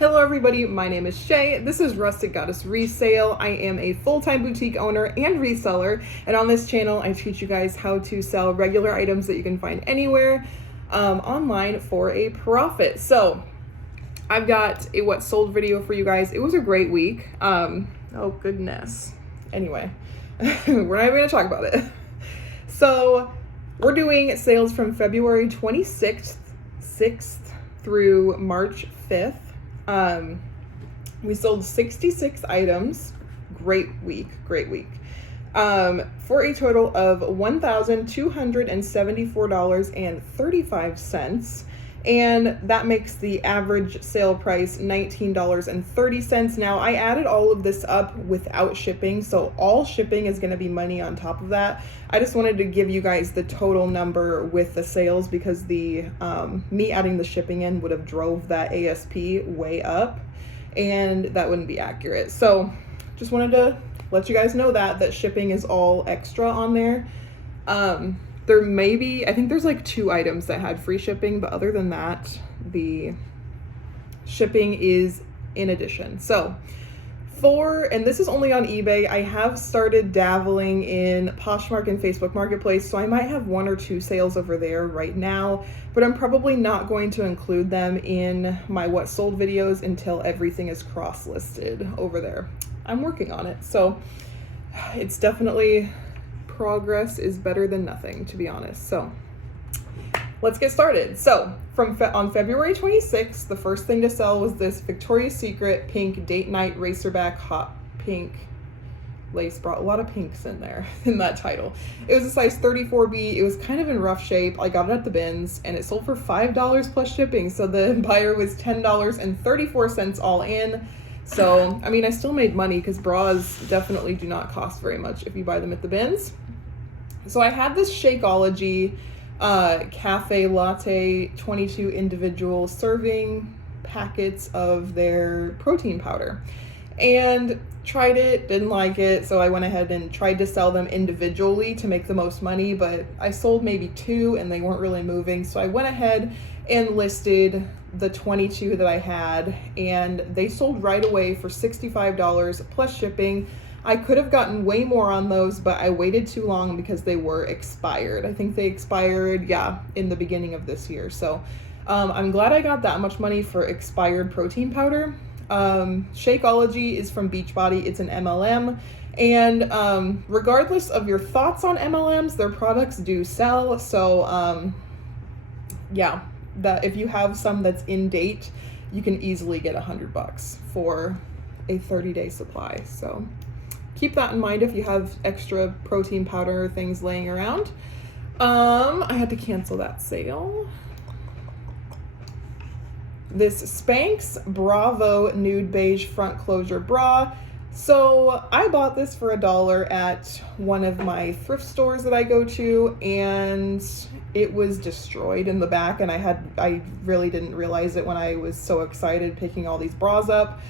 Hello everybody, my name is Shay. This is Rustic Goddess Resale. I am a full-time boutique owner and reseller, and on this channel I teach you guys how to sell regular items that you can find anywhere online for a profit. So I've got a what sold video for you guys. It was a great week. Oh goodness. Anyway, we're not even going to talk about it. So we're doing sales from February 26th through March 5th. We sold 66 items. Great week. For a total of $1,274.35. And that makes the average sale price $19.30. Now, I added all of this up without shipping, so all shipping is going to be money on top of that. I just wanted to give you guys the total number with the sales because the me adding the shipping in would have drove that ASP way up, and that wouldn't be accurate. So just wanted to let you guys know that shipping is all extra on there. There may be, I think there's like 2 items that had free shipping, but other than that, the shipping is in addition. So and this is only on eBay, I have started dabbling in Poshmark and Facebook Marketplace, so I might have 1 or 2 sales over there right now, but I'm probably not going to include them in my what sold videos until everything is cross-listed over there. I'm working on it, so it's definitely, progress is better than nothing, to be honest. So let's get started. So on February 26th, the first thing to sell was this Victoria's Secret pink date night racerback hot pink lace bra. A lot of pinks in there in that title. It was a size 34B. It was kind of in rough shape. I got it at the bins and it sold for $5 plus shipping. So the buyer was $10.34 all in. So, I mean, I still made money because bras definitely do not cost very much if you buy them at the bins. So I had this Shakeology cafe latte 22 individual serving packets of their protein powder and tried it, didn't like it. So I went ahead and tried to sell them individually to make the most money, but I sold maybe 2 and they weren't really moving. So I went ahead and listed the 22 that I had, and they sold right away for $65 plus shipping. I could have gotten way more on those, but I waited too long because they were expired. I think they expired, in the beginning of this year. So I'm glad I got that much money for expired protein powder. Shakeology is from Beachbody. It's an MLM. And regardless of your thoughts on MLMs, their products do sell. So that if you have some that's in date, you can easily get $100 for a 30-day supply. So keep that in mind if you have extra protein powder things laying around. I had to cancel that sale. This Spanx Bravo Nude Beige front closure bra. So I bought this for $1 at one of my thrift stores that I go to, and it was destroyed in the back, and I really didn't realize it when I was so excited picking all these bras up.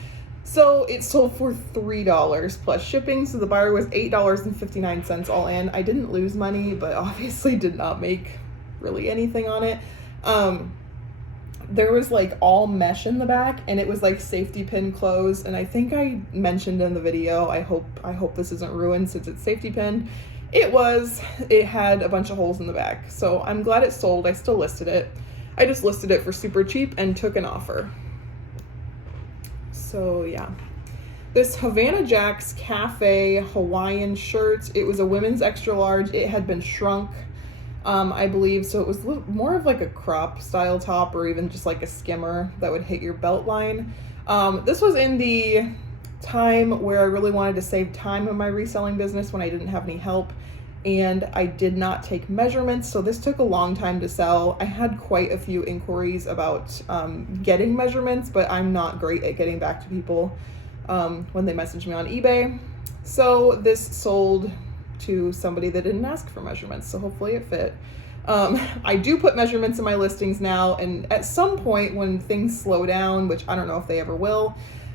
So it sold for $3 plus shipping, so the buyer was $8.59 all in. I didn't lose money, but obviously did not make really anything on it. There was like all mesh in the back, and it was like safety pin closed, and I think I mentioned in the video, I hope this isn't ruined since it's safety pinned. It had a bunch of holes in the back, so I'm glad it sold. I still listed it. I just listed it for super cheap and took an offer. So yeah, this Havana Jack's Cafe Hawaiian shirt, it was a women's extra large. It had been shrunk, I believe, so it was more of like a crop style top, or even just like a skimmer that would hit your belt line. This was in the time where I really wanted to save time in my reselling business when I didn't have any help, and I did not take measurements, so this took a long time to sell. I had quite a few inquiries about getting measurements, but I'm not great at getting back to people when they message me on eBay. So this sold to somebody that didn't ask for measurements, so hopefully it fit. I do put measurements in my listings now, and at some point when things slow down, which I don't know if they ever will,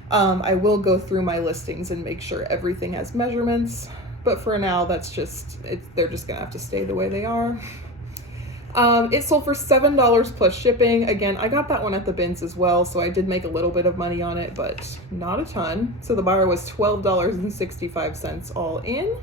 I will go through my listings and make sure everything has measurements, but for now, they're just gonna have to stay the way they are. It sold for $7 plus shipping. Again, I got that one at the bins as well, so I did make a little bit of money on it, but not a ton. So the buyer was $12.65 all in.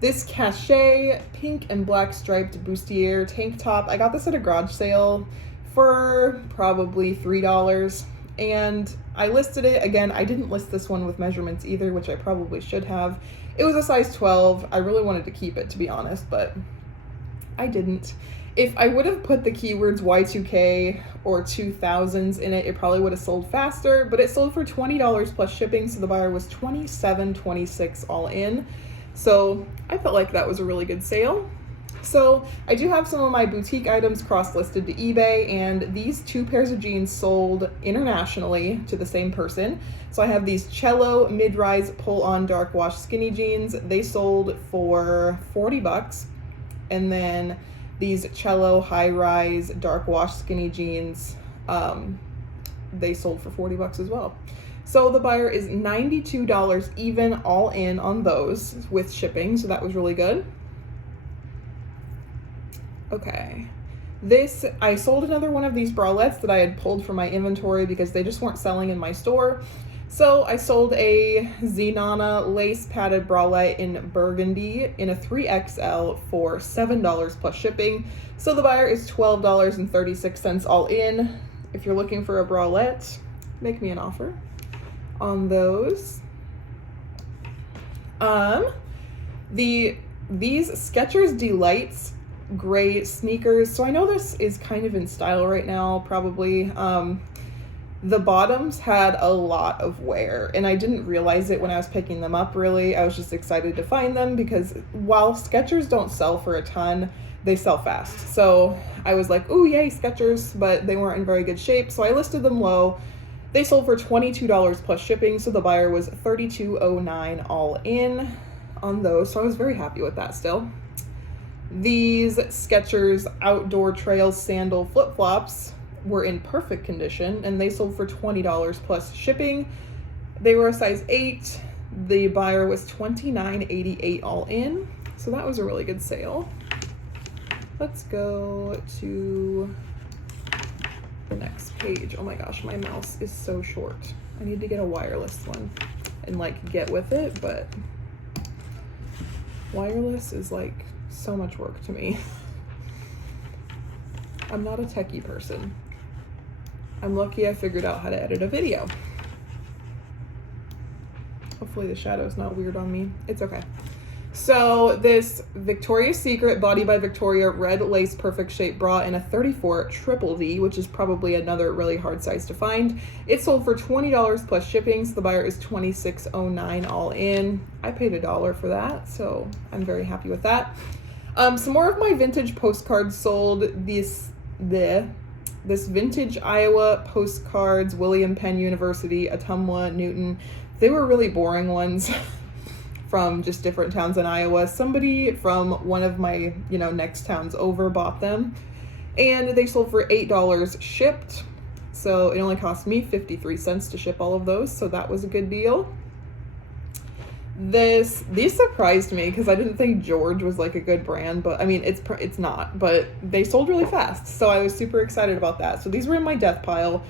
This Cachet pink and black striped bustier tank top, I got this at a garage sale for probably $3. And I listed it. Again, I didn't list this one with measurements either, which I probably should have. It was a size 12. I really wanted to keep it, to be honest, but I didn't. If I would have put the keywords Y2K or 2000s in it, it probably would have sold faster, but it sold for $20 plus shipping, so the buyer was $27.26 all in. So I felt like that was a really good sale. So I do have some of my boutique items cross-listed to eBay, and these 2 pairs of jeans sold internationally to the same person. So I have these Cello mid-rise pull-on dark wash skinny jeans. They sold for $40. And then these Cello high-rise dark wash skinny jeans, they sold for $40 as well. So the buyer is $92 even all in on those with shipping, so that was really good. Okay, I sold another one of these bralettes that I had pulled from my inventory because they just weren't selling in my store. So I sold a Zenana lace padded bralette in burgundy in a 3XL for $7 plus shipping. So the buyer is $12.36 all in. If you're looking for a bralette, make me an offer on those. These Skechers Delights gray sneakers. So I know this is kind of in style right now, probably. The bottoms had a lot of wear, and I didn't realize it when I was picking them up, really. I was just excited to find them because while Skechers don't sell for a ton, they sell fast. So I was like, ooh, yay, Skechers, but they weren't in very good shape, so I listed them low. They sold for $22 plus shipping, so the buyer was $32.09 all in on those, so I was very happy with that still. These Skechers Outdoor Trail Sandal flip-flops were in perfect condition, and they sold for $20 plus shipping. They were a size 8. The buyer was $29.88 all in, so that was a really good sale. Let's go to the next page. Oh my gosh, my mouse is so short. I need to get a wireless one and like get with it, but wireless is like so much work to me. I'm not a techie person. I'm lucky I figured out how to edit a video. Hopefully the shadow's not weird on me. It's okay. So this Victoria's Secret Body by Victoria red lace perfect shape bra in a 34 triple D, which is probably another really hard size to find. It sold for $20 plus shipping, so the buyer is $26.09 all in. I paid $1 for that, so I'm very happy with that. Some more of my vintage postcards sold. This vintage Iowa postcards, William Penn University, Ottumwa, Newton. They were really boring ones from just different towns in Iowa. Somebody from one of my, next towns over bought them, and they sold for $8 shipped. So it only cost me 53 cents to ship all of those, so that was a good deal. These surprised me because I didn't think George was like a good brand, but I mean, it's not, but they sold really fast, so I was super excited about that. So these were in my death pile.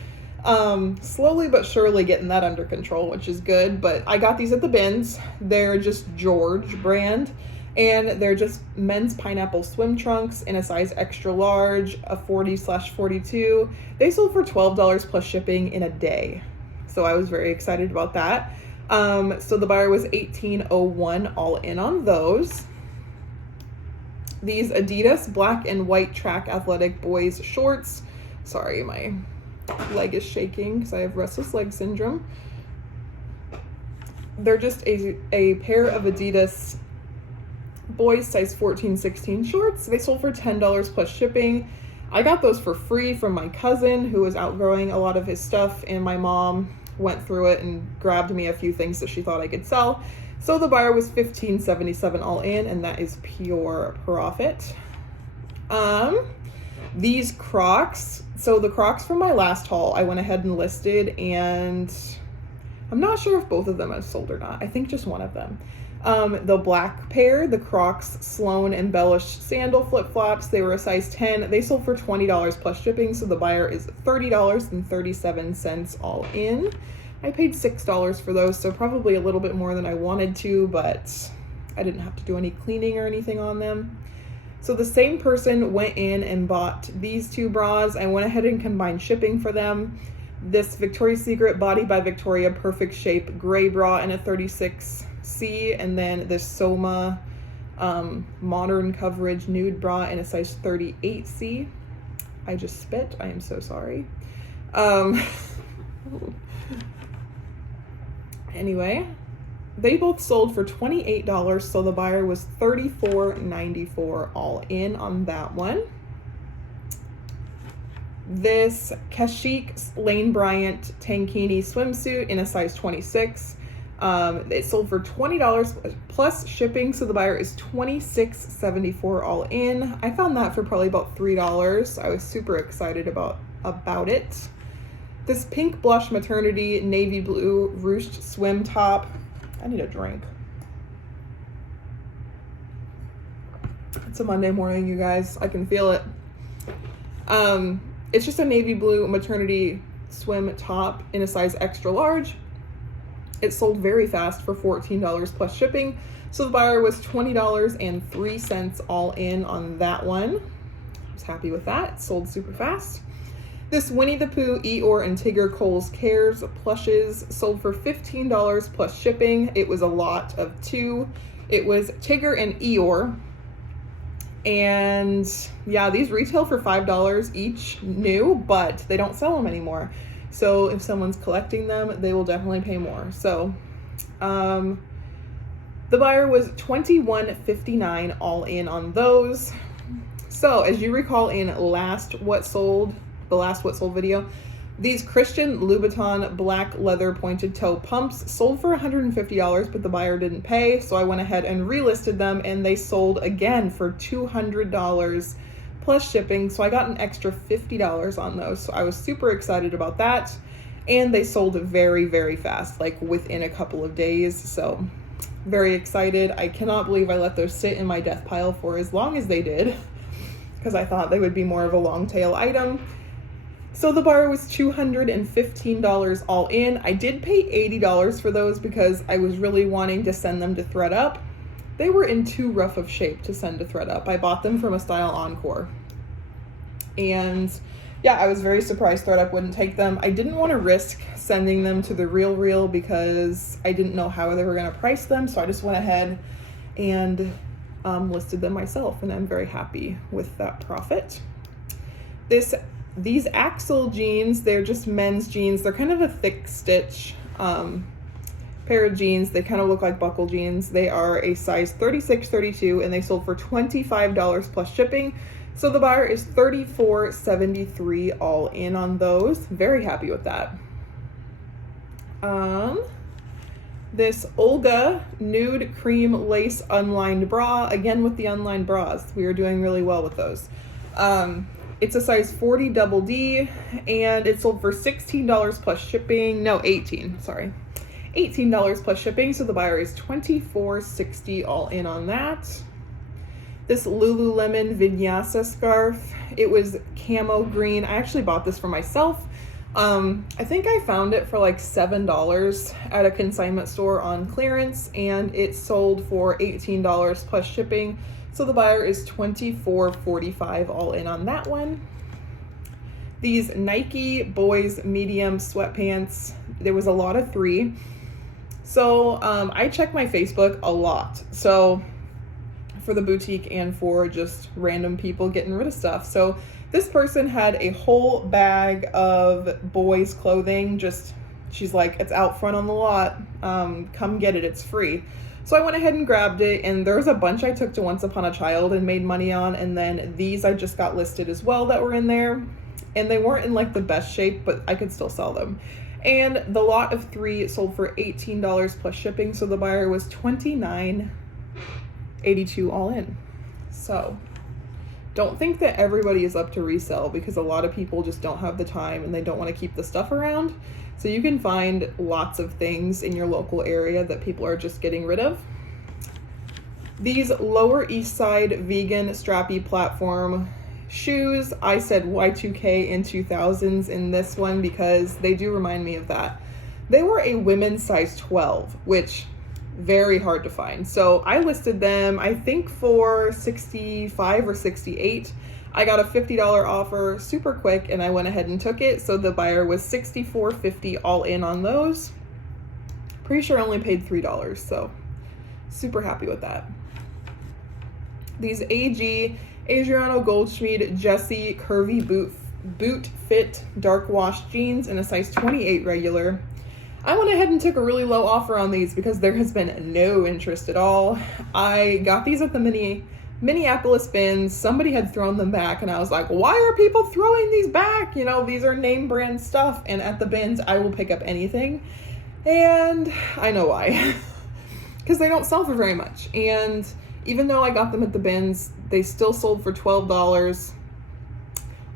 Slowly but surely getting that under control, which is good, but I got these at the bins. They're just George brand, and they're just men's pineapple swim trunks in a size extra large, a 40/42. They sold for $12 plus shipping in a day, so I was very excited about that. So the buyer was $18.01 all in on those. These Adidas black and white track athletic boys shorts. Sorry, my leg is shaking because I have restless leg syndrome. They're just a pair of Adidas boys size 14-16 shorts. They sold for $10 plus shipping. I got those for free from my cousin who was outgrowing a lot of his stuff, and my mom went through it and grabbed me a few things that she thought I could sell. So the buyer was $15.77 all in, and that is pure profit. These Crocs, so the Crocs from my last haul, I went ahead and listed, and I'm not sure if both of them have sold or not. I think just one of them. The black pair, the Crocs Sloan Embellished Sandal flip-flops, they were a size 10. They sold for $20 plus shipping, so the buyer is $30.37 all in. I paid $6 for those, so probably a little bit more than I wanted to, but I didn't have to do any cleaning or anything on them. So the same person went in and bought these two bras. I went ahead and combined shipping for them. This Victoria's Secret Body by Victoria Perfect Shape gray bra in a 36C, and then this Soma Modern Coverage Nude bra in a size 38C. I just spit. I am so sorry. Anyway, they both sold for $28, so the buyer was $34.94 all in on that one. This Kashik Lane Bryant Tankini swimsuit in a size 26. It sold for $20 plus shipping, so the buyer is $26.74 all in. I found that for probably about $3. I was super excited about it. This pink blush maternity navy blue ruched swim top. I need a drink. It's a Monday morning, you guys. I can feel it. It's just a navy blue maternity swim top in a size extra large. It sold very fast for $14 plus shipping. So the buyer was $20.03 all in on that one. I was happy with that. It sold super fast. This Winnie the Pooh, Eeyore, and Tigger Kohl's Cares plushes sold for $15 plus shipping. It was a lot of two. It was Tigger and Eeyore. And yeah, these retail for $5 each new, but they don't sell them anymore. So if someone's collecting them, they will definitely pay more. So the buyer was $21.59 all in on those. So as you recall in the last What Sold video, these Christian Louboutin black leather pointed toe pumps sold for $150, but the buyer didn't pay. So I went ahead and relisted them, and they sold again for $200 plus shipping. So I got an extra $50 on those. So I was super excited about that. And they sold very, very fast, like within a couple of days. So very excited. I cannot believe I let those sit in my death pile for as long as they did, because I thought they would be more of a long tail item. So the bar was $215 all in. I did pay $80 for those because I was really wanting to send them to ThredUp. They were in too rough of shape to send to ThredUp. I bought them from a Style Encore. And yeah, I was very surprised ThredUp wouldn't take them. I didn't want to risk sending them to the Real because I didn't know how they were going to price them. So I just went ahead and listed them myself, and I'm very happy with that profit. These Axel jeans, they're just men's jeans. They're kind of a thick stitch pair of jeans. They kind of look like buckle jeans. They are a size 36, 32, and they sold for $25 plus shipping. So the buyer is $34.73 all in on those. Very happy with that. This Olga Nude Cream Lace Unlined Bra, again with the unlined bras. We are doing really well with those. It's a size 40 double D, and it sold for $16 plus shipping. No, 18, sorry. $18 plus shipping, so the buyer is $24.60 all in on that. This Lululemon Vinyasa scarf, it was camo green. I actually bought this for myself. I think I found it for like $7 at a consignment store on clearance, and it sold for $18 plus shipping. So the buyer is $24.45 all in on that one. These Nike boys medium sweatpants, there was a lot of 3. So I check my Facebook a lot. So for the boutique and for just random people getting rid of stuff. So this person had a whole bag of boys clothing. She's like, it's out front on the lot. Come get it, it's free. So I went ahead and grabbed it, and there's a bunch I took to Once Upon a Child and made money on, and then these I just got listed as well that were in there, and they weren't in like the best shape, but I could still sell them. And the lot of 3 sold for $18 plus shipping, so the buyer was $29.82 all in. So don't think that everybody is up to resell, because a lot of people just don't have the time and they don't want to keep the stuff around. So you can find lots of things in your local area that people are just getting rid of. These Lower East Side vegan strappy platform shoes, I said Y2K in 2000s in this one because they do remind me of that. They were a women's size 12, which very hard to find. So I listed them, I think for 65 or 68. I got a $50 offer super quick and I went ahead and took it. So the buyer was $64.50 all in on those. Pretty sure I only paid $3, so super happy with that. These AG Adriano Goldschmied Jessie curvy boot fit dark wash jeans in a size 28 regular. I went ahead and took a really low offer on these because there has been no interest at all. I got these at the Minneapolis bins. Somebody had thrown them back and I was like, why are people throwing these back? You know, these are name brand stuff, and at the bins I will pick up anything. And I know why. Because they don't sell for very much. And even though I got them at the bins, they still sold for $12.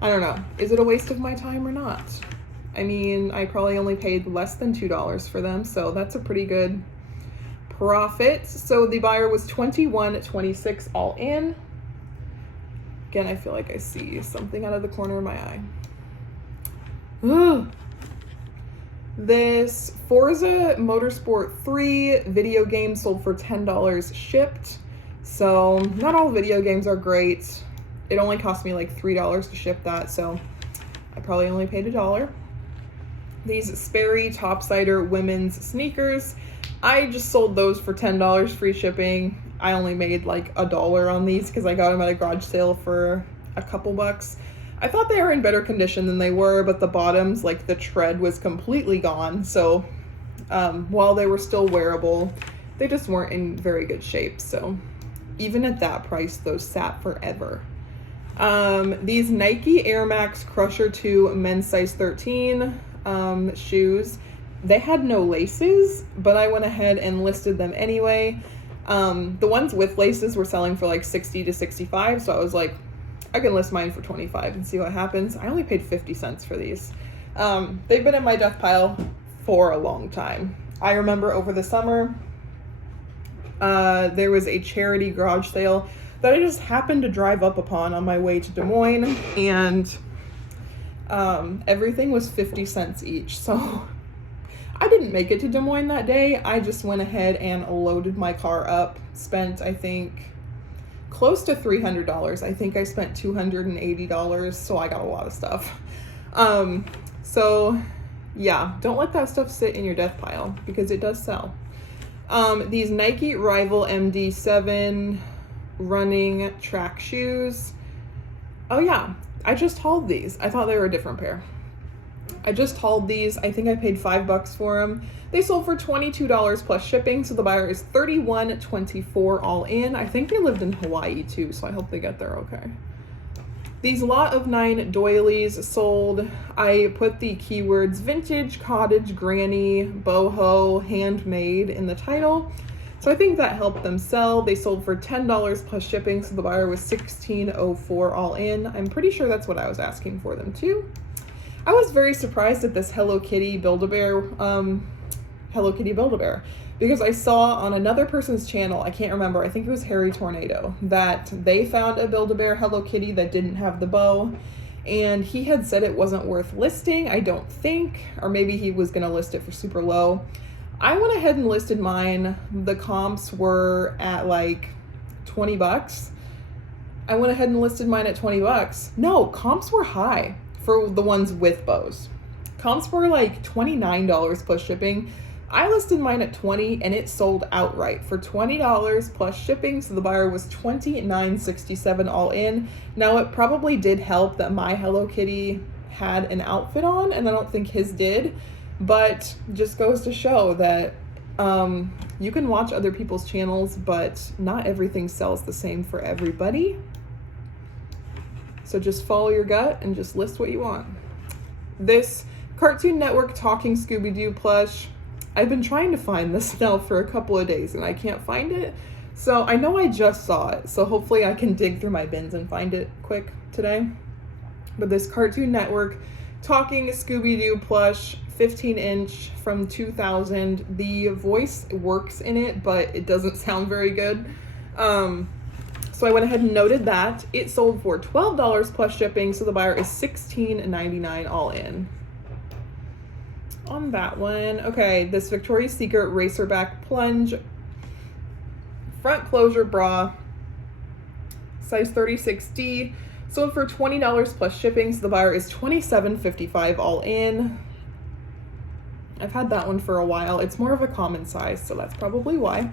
I don't know. Is it a waste of my time or not? I mean, I probably only paid less than $2 for them, so that's a pretty good profit. So the buyer was $21.26 all in. Again, I feel like I see something out of the corner of my eye. Ugh. This Forza Motorsport 3 video game sold for $10 shipped. So not all video games are great. It only cost me like $3 to ship that, so I probably only paid $1. These Sperry Top Cider women's sneakers, I just sold those for $10 free shipping. I only made like $1 on these because I got them at a garage sale for a couple bucks. I thought they were in better condition than they were, but the bottoms, like the tread was completely gone. So while they were still wearable, they just weren't in very good shape. So even at that price, those sat forever. These Nike Air Max Crusher 2 men's size 13 shoes, they had no laces, but I went ahead and listed them anyway. The ones with laces were selling for like 60 to 65, so I was like, I can list mine for 25 and see what happens. I only paid 50 cents for these. They've been in my death pile for a long time. I remember over the summer, there was a charity garage sale that I just happened to drive up upon on my way to Des Moines, and everything was 50 cents each. So I didn't make it to Des Moines that day. I just went ahead and loaded my car up, spent, I think, close to $300. I think I spent $280, so I got a lot of stuff. So yeah, don't let that stuff sit in your death pile because it does sell. These Nike Rival MD7 running track shoes. Oh yeah, I just hauled these. I thought they were a different pair. I just hauled these. I think I paid $5 for them. They sold for $22 plus shipping, so the buyer is $31.24 all in. I think they lived in Hawaii too, so I hope they get there okay. These Lot of 9 doilies sold. I put the keywords vintage, cottage, granny, boho, handmade in the title, so I think that helped them sell. They sold for $10 plus shipping, so the buyer was $16.04 all in. I'm pretty sure that's what I was asking for them too. I was very surprised at this Hello Kitty Build-A-Bear, because I saw on another person's channel, I can't remember, I think it was Harry Tornado, that they found a Build-A-Bear Hello Kitty that didn't have the bow, and he had said it wasn't worth listing, I don't think, or maybe he was going to list it for super low. I went ahead and listed mine. The comps were at like $20. I went ahead and listed mine at $20. No, comps were high for the ones with bows. Comps were like $29 plus shipping. I listed mine at $20 and it sold outright for $20 plus shipping, so the buyer was $29.67 all in. Now it probably did help that my Hello Kitty had an outfit on and I don't think his did, but just goes to show that you can watch other people's channels, but not everything sells the same for everybody. So just follow your gut and just list what you want. This Cartoon Network Talking Scooby-Doo plush, I've been trying to find this now for a couple of days and I can't find it. So I know I just saw it, so hopefully I can dig through my bins and find it quick today. But this Cartoon Network Talking Scooby-Doo plush, 15-inch from 2000. The voice works in it, but it doesn't sound very good. So I went ahead and noted that. It sold for $12 plus shipping, so the buyer is $16.99 all in. On that one, okay, this Victoria's Secret Racerback Plunge front closure bra, size 36D, sold for $20 plus shipping, so the buyer is $27.55 all in. I've had that one for a while. It's more of a common size, so that's probably why.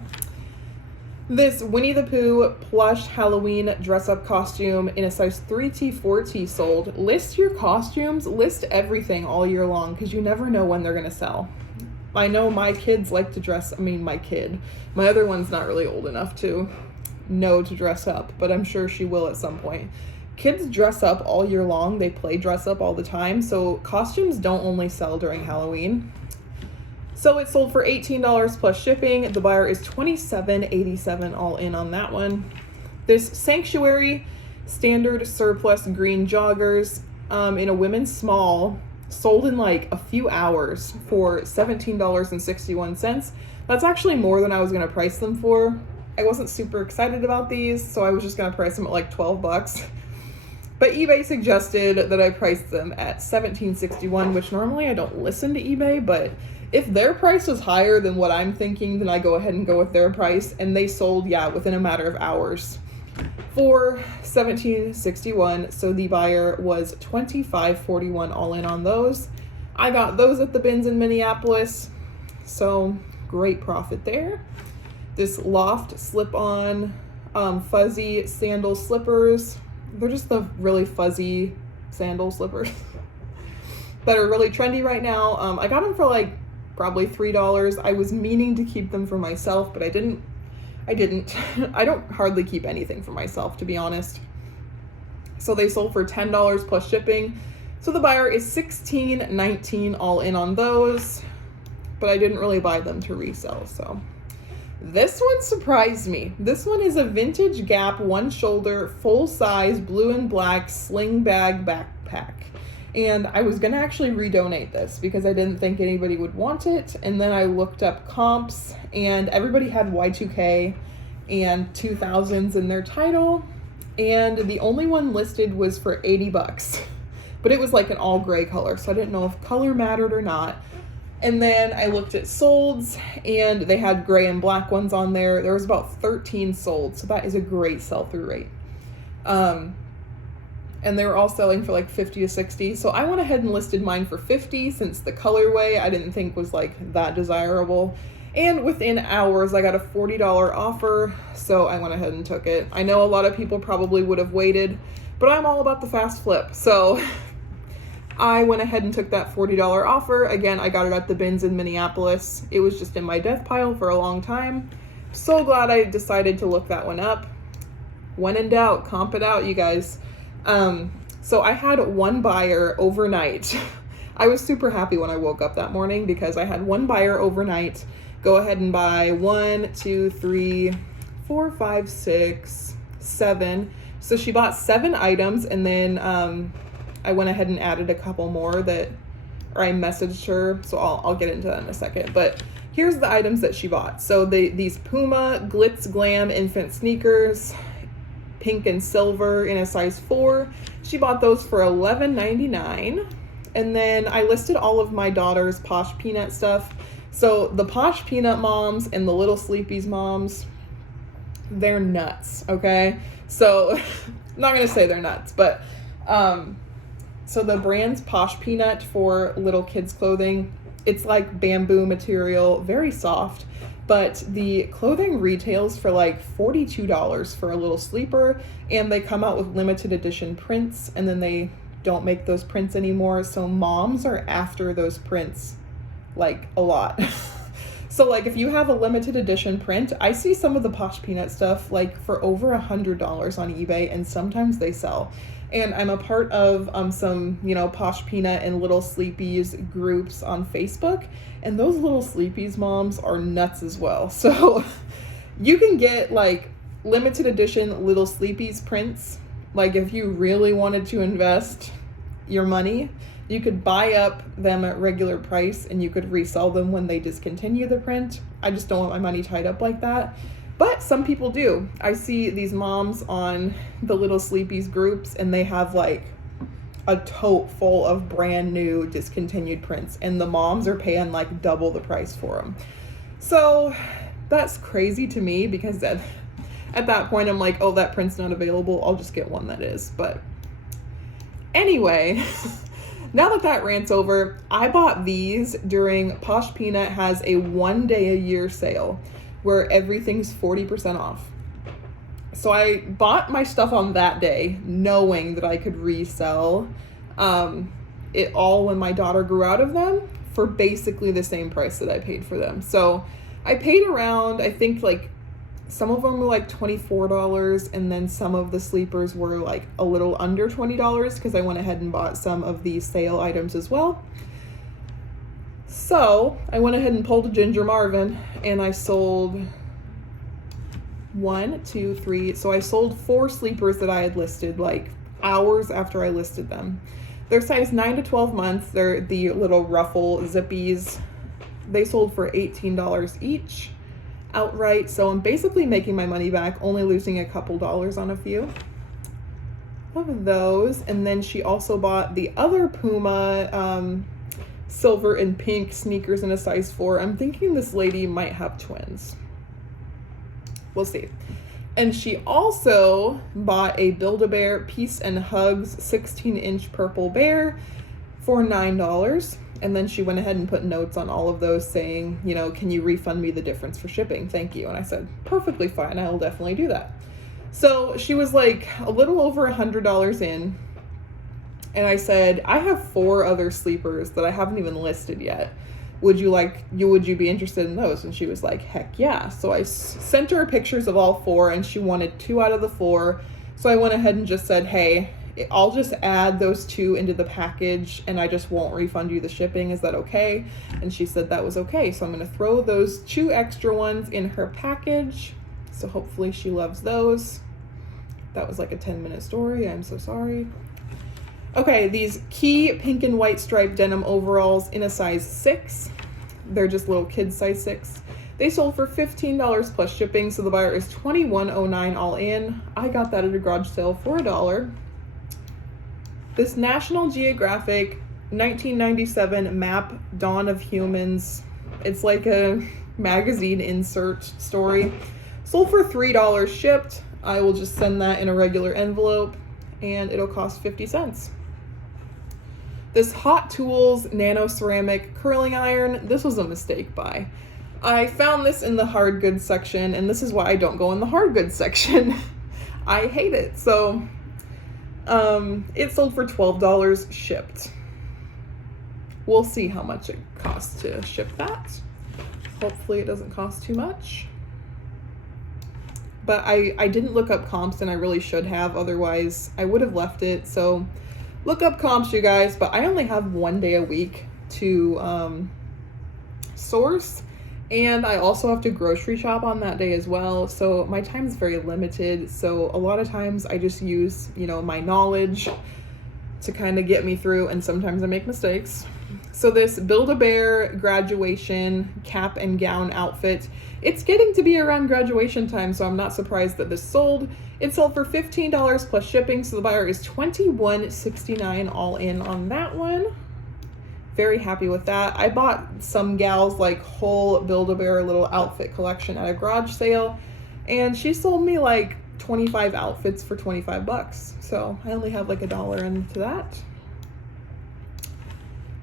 This Winnie the Pooh plush Halloween dress-up costume in a size 3T, 4T sold. List your costumes, list everything all year long, because you never know when they're going to sell. I know my kids like to dress, my other one's not really old enough to know to dress up, but I'm sure she will at some point. Kids dress up all year long. They play dress up all the time, so costumes don't only sell during Halloween. So it sold for $18 plus shipping. The buyer is $27.87 all in on that one. This Sanctuary standard surplus green joggers in a women's small sold in like a few hours for $17.61. That's actually more than I was going to price them for. I wasn't super excited about these, so I was just going to price them at like $12. But eBay suggested that I price them at $17.61, which normally I don't listen to eBay, but if their price was higher than what I'm thinking, then I go ahead and go with their price. And they sold, within a matter of hours for $17.61. So the buyer was $25.41 all in on those. I got those at the bins in Minneapolis. So great profit there. This Loft slip-on fuzzy sandal slippers. They're just the really fuzzy sandal slippers that are really trendy right now. I got them for like probably $3. I was meaning to keep them for myself, but I didn't. I don't hardly keep anything for myself, to be honest. So they sold for $10 plus shipping. So the buyer is $16.19 all in on those, but I didn't really buy them to resell, so. This one surprised me. This one is a vintage Gap one shoulder full size blue and black sling bag backpack. And I was gonna actually redonate this because I didn't think anybody would want it. And then I looked up comps and everybody had Y2K and 2000s in their title. And the only one listed was for $80, but it was like an all gray color. So I didn't know if color mattered or not. And then I looked at solds and they had gray and black ones on there. There was about 13 sold. So that is a great sell-through rate. And they were all selling for like 50 to 60. So I went ahead and listed mine for 50 since the colorway I didn't think was like that desirable. And within hours, I got a $40 offer. So I went ahead and took it. I know a lot of people probably would have waited, but I'm all about the fast flip. So I went ahead and took that $40 offer. Again, I got it at the bins in Minneapolis. It was just in my death pile for a long time. So glad I decided to look that one up. When in doubt, comp it out, you guys. So I had one buyer overnight. I was super happy when I woke up that morning because I had one buyer overnight go ahead and buy 1, 2, 3, 4, 5, 6, 7. So she bought 7 items, and then I went ahead and added a couple more I messaged her. So I'll get into that in a second. But here's the items that she bought. So these Puma Glitz Glam infant sneakers, pink and silver in a size 4. She bought those for $11.99. And then I listed all of my daughter's Posh Peanut stuff. So the Posh Peanut moms and the Little Sleepies moms, they're nuts, okay? So I'm not going to say they're nuts, but so the brand's Posh Peanut for little kids clothing, it's like bamboo material, very soft. But the clothing retails for like $42 for a little sleeper, and they come out with limited edition prints, and then they don't make those prints anymore. So moms are after those prints like a lot. So like if you have a limited edition print, I see some of the Posh Peanut stuff like for over $100 on eBay, and sometimes they sell. And I'm a part of some, Posh Peanut and Little Sleepies groups on Facebook. And those Little Sleepies moms are nuts as well. So you can get like limited edition Little Sleepies prints. Like if you really wanted to invest your money, you could buy up them at regular price and you could resell them when they discontinue the print. I just don't want my money tied up like that. But some people do. I see these moms on the Little Sleepies groups, and they have like a tote full of brand new discontinued prints, and the moms are paying like double the price for them. So that's crazy to me, because at that point I'm like, oh, that print's not available, I'll just get one that is. But anyway, now that rant's over, I bought these during Posh Peanut has a 1 day a year sale where everything's 40% off. So I bought my stuff on that day knowing that I could resell it all when my daughter grew out of them for basically the same price that I paid for them. So I paid around, I think like some of them were like $24, and then some of the sleepers were like a little under $20 because I went ahead and bought some of the sale items as well. So I went ahead and pulled a Ginger Marvin, and I sold 1, 2, 3. So I sold 4 sleepers that I had listed like hours after I listed them. They're size 9 to 12 months. They're the little ruffle zippies. They sold for $18 each outright. So I'm basically making my money back, only losing a couple dollars on a few of those. And then she also bought the other Puma silver and pink sneakers in a size 4. I'm thinking this lady might have twins. We'll see. And she also bought a Build-A-Bear Peace and Hugs 16-inch purple bear for $9. And then she went ahead and put notes on all of those saying, you know, can you refund me the difference for shipping? Thank you. And I said, perfectly fine. I will definitely do that. So she was like a little over $100 in. And I said, I have 4 other sleepers that I haven't even listed yet. Would you be interested in those? And she was like, heck yeah. So I sent her pictures of all 4, and she wanted 2 out of the 4. So I went ahead and just said, hey, I'll just add those 2 into the package, and I just won't refund you the shipping. Is that okay? And she said that was okay. So I'm going to throw those 2 extra ones in her package. So hopefully she loves those. That was like a 10-minute story. I'm so sorry. Okay, these key pink and white striped denim overalls in a size 6. They're just little kid size 6. They sold for $15 plus shipping, so the buyer is $21.09 all in. I got that at a garage sale for $1. This National Geographic 1997 map, Dawn of Humans. It's like a magazine insert story. Sold for $3 shipped. I will just send that in a regular envelope, and it'll cost 50 cents. This Hot Tools Nano Ceramic Curling Iron, this was a mistake buy. I found this in the hard goods section, and this is why I don't go in the hard goods section. I hate it. So it sold for $12 shipped. We'll see how much it costs to ship that. Hopefully it doesn't cost too much. But I didn't look up comps, and I really should have, otherwise I would have left it. So look up comps, you guys, but I only have 1 day a week to source, and I also have to grocery shop on that day as well, so my time is very limited. So a lot of times I just use, you know, my knowledge to kind of get me through, and sometimes I make mistakes. So this Build-A-Bear graduation cap and gown outfit, it's getting to be around graduation time, so I'm not surprised that this sold. It sold for $15 plus shipping, so the buyer is $21.69 all in on that one. Very happy with that. I bought some gals like whole Build-A-Bear little outfit collection at a garage sale, and she sold me like 25 outfits for 25 bucks. So I only have like $1 into that.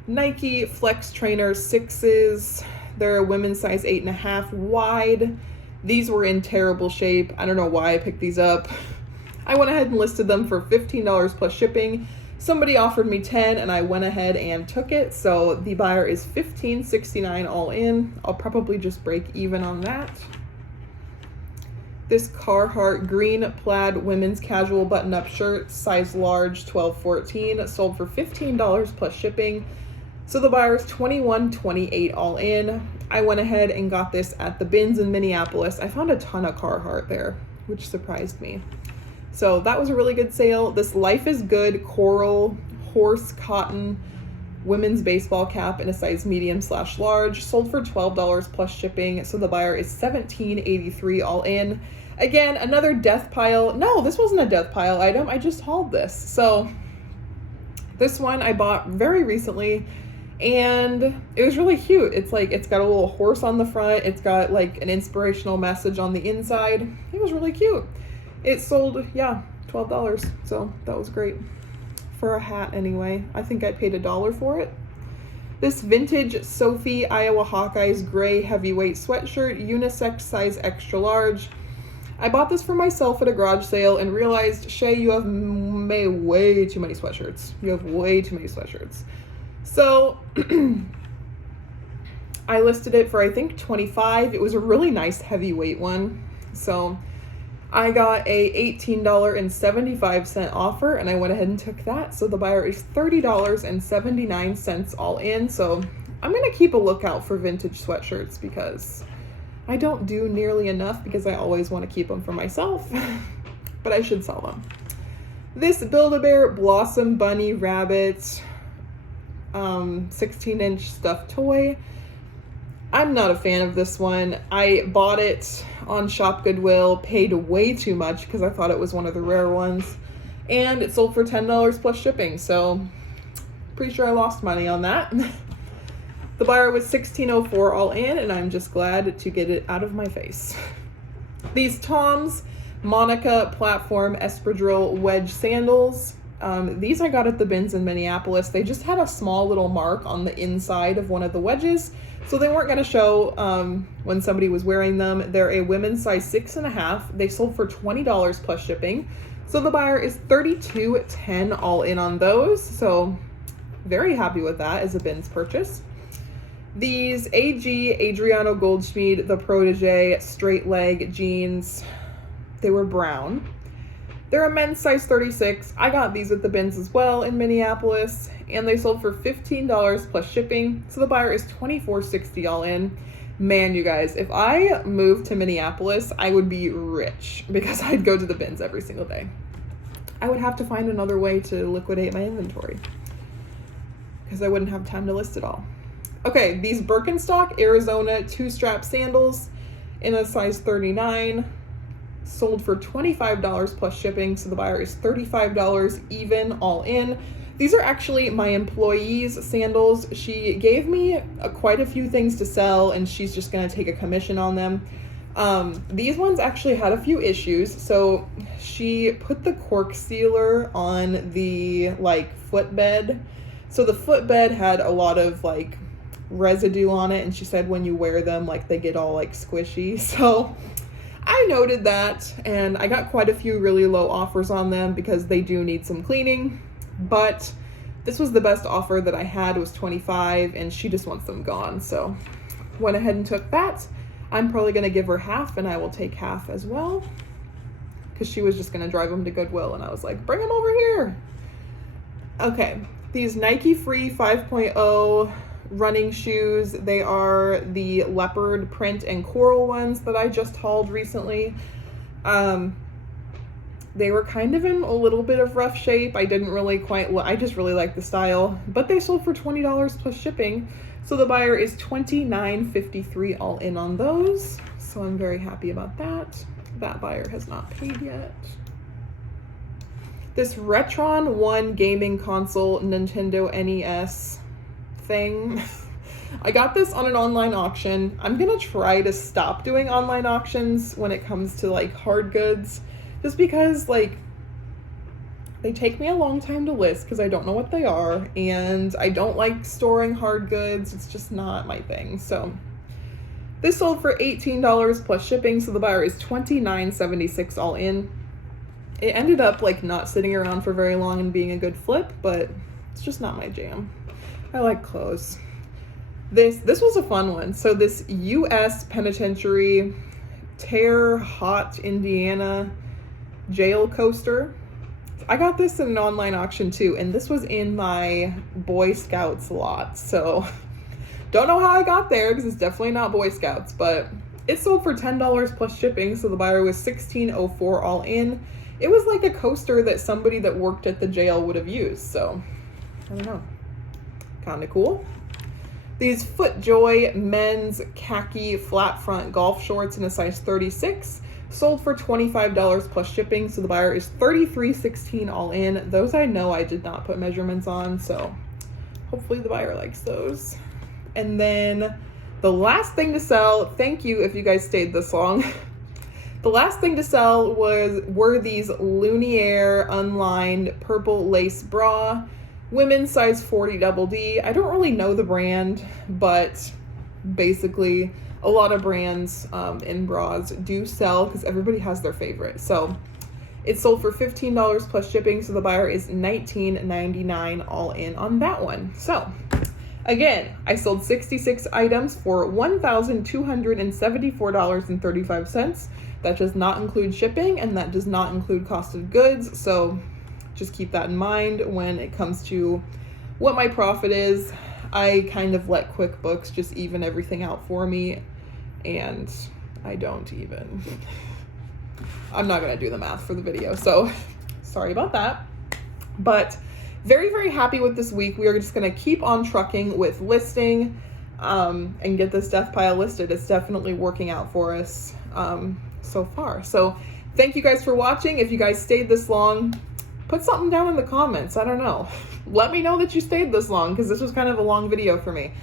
Nike Flex Trainer 6s. They're a women's size 8.5 wide. These were in terrible shape. I don't know why I picked these up. I went ahead and listed them for $15 plus shipping. Somebody offered me $10, and I went ahead and took it. So the buyer is $15.69 all in. I'll probably just break even on that. This Carhartt green plaid women's casual button-up shirt, size large, 12-14, sold for $15 plus shipping. So the buyer is $21.28 all in. I went ahead and got this at the bins in Minneapolis. I found a ton of Carhartt there, which surprised me. So that was a really good sale. This Life is Good coral horse cotton women's baseball cap in a size medium/large, sold for $12 plus shipping, so the buyer is $17.83 all in. Again, another death pile. No, this wasn't a death pile item. I just hauled this. So this one I bought very recently, and it was really cute. It's like, it's got a little horse on the front. It's got like an inspirational message on the inside. It was really cute. It sold, yeah, $12. So that was great. For a hat anyway. I think I paid $1 for it. This vintage Sophie Iowa Hawkeyes gray heavyweight sweatshirt, unisex size extra large. I bought this for myself at a garage sale and realized, Shay, you have way too many sweatshirts. You have way too many sweatshirts. So I listed it for, I think, $25. It was a really nice heavyweight one. So I got a $18.75 offer, and I went ahead and took that. So the buyer is $30.79 all in. So I'm going to keep a lookout for vintage sweatshirts because I don't do nearly enough, because I always want to keep them for myself, but I should sell them. This Build-A-Bear Blossom Bunny Rabbit 16-inch stuffed toy. I'm not a fan of this one. I bought it on Shop Goodwill, paid way too much because I thought it was one of the rare ones, and it sold for $10 plus shipping, so pretty sure I lost money on that. The buyer was $16.04 all in, and I'm just glad to get it out of my face. These Tom's Monica Platform Espadrille Wedge Sandals. These I got at the bins in Minneapolis. They just had a small little mark on the inside of one of the wedges, so they weren't going to show when somebody was wearing them. They're a women's size 6.5. They sold for $20 plus shipping, so the buyer is $32.10 all in on those. So very happy with that as a bins purchase. These AG Adriano Goldschmied The Protege straight leg jeans. They were brown. They're a men's size 36. I got these at the bins as well in Minneapolis, and they sold for $15 plus shipping. So the buyer is $24.60 all in. Man, you guys, if I moved to Minneapolis, I would be rich because I'd go to the bins every single day. I would have to find another way to liquidate my inventory because I wouldn't have time to list it all. Okay, these Birkenstock Arizona 2-strap sandals in a size 39 sold for $25 plus shipping, so the buyer is $35 even all in. These are actually my employee's sandals. She gave me quite a few things to sell, and she's just going to take a commission on them. These ones actually had a few issues. So she put the cork sealer on the footbed. So the footbed had a lot of residue on it, and she said when you wear them they get all squishy. So I noted that, and I got quite a few really low offers on them because they do need some cleaning, but this was the best offer that I had. Was $25, and she just wants them gone, so went ahead and took that. I'm probably going to give her half, and I will take half as well, because she was just going to drive them to Goodwill, and I was like, bring them over here. Okay, these Nike Free 5.0 running shoes. They are the leopard print and coral ones that I just hauled recently. They were kind of in a little bit of rough shape. I didn't really I just really like the style, but they sold for $20 plus shipping. So the buyer is $29.53 all in on those. So I'm very happy about that. That buyer has not paid yet. This Retron 1 gaming console Nintendo NES thing. I got this on an online auction. I'm gonna try to stop doing online auctions when it comes to hard goods, just because they take me a long time to list because I don't know what they are, and I don't like storing hard goods. It's just not my thing. So this sold for $18 plus shipping, so the buyer is $29.76 all in. It ended up not sitting around for very long and being a good flip, but it's just not my jam. I like clothes. This was a fun one. So this U.S. Penitentiary Terre Haute, Indiana jail coaster. I got this in an online auction too, and this was in my Boy Scouts lot. So don't know how I got there because it's definitely not Boy Scouts, but it sold for $10 plus shipping, so the buyer was $16.04 all in. It was a coaster that somebody that worked at the jail would have used, so I don't know. Kind of cool. These FootJoy men's khaki flat front golf shorts in a size 36 sold for $25 plus shipping, so the buyer is $33.16 all in. Those I know I did not put measurements on, so hopefully the buyer likes those. And then the last thing to sell, thank you if you guys stayed this long. The last thing to sell were these Lumiere unlined purple lace bra, women's size 40 double D. I don't really know the brand, but basically a lot of brands in bras do sell because everybody has their favorite. So it sold for $15 plus shipping, so the buyer is $19.99 all in on that one. So again, I sold 66 items for $1,274.35. That does not include shipping, and that does not include cost of goods. So just keep that in mind when it comes to what my profit is. I kind of let QuickBooks just even everything out for me, and I don't even. I'm not gonna do the math for the video, so sorry about that. But very, very happy with this week. We are just gonna keep on trucking with listing and get this death pile listed. It's definitely working out for us so far. So thank you guys for watching. If you guys stayed this long, put something down in the comments. I don't know. Let me know that you stayed this long, because this was kind of a long video for me.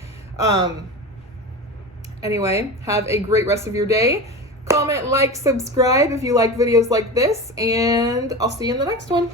Anyway, have a great rest of your day. Comment, like, subscribe if you like videos like this, and I'll see you in the next one.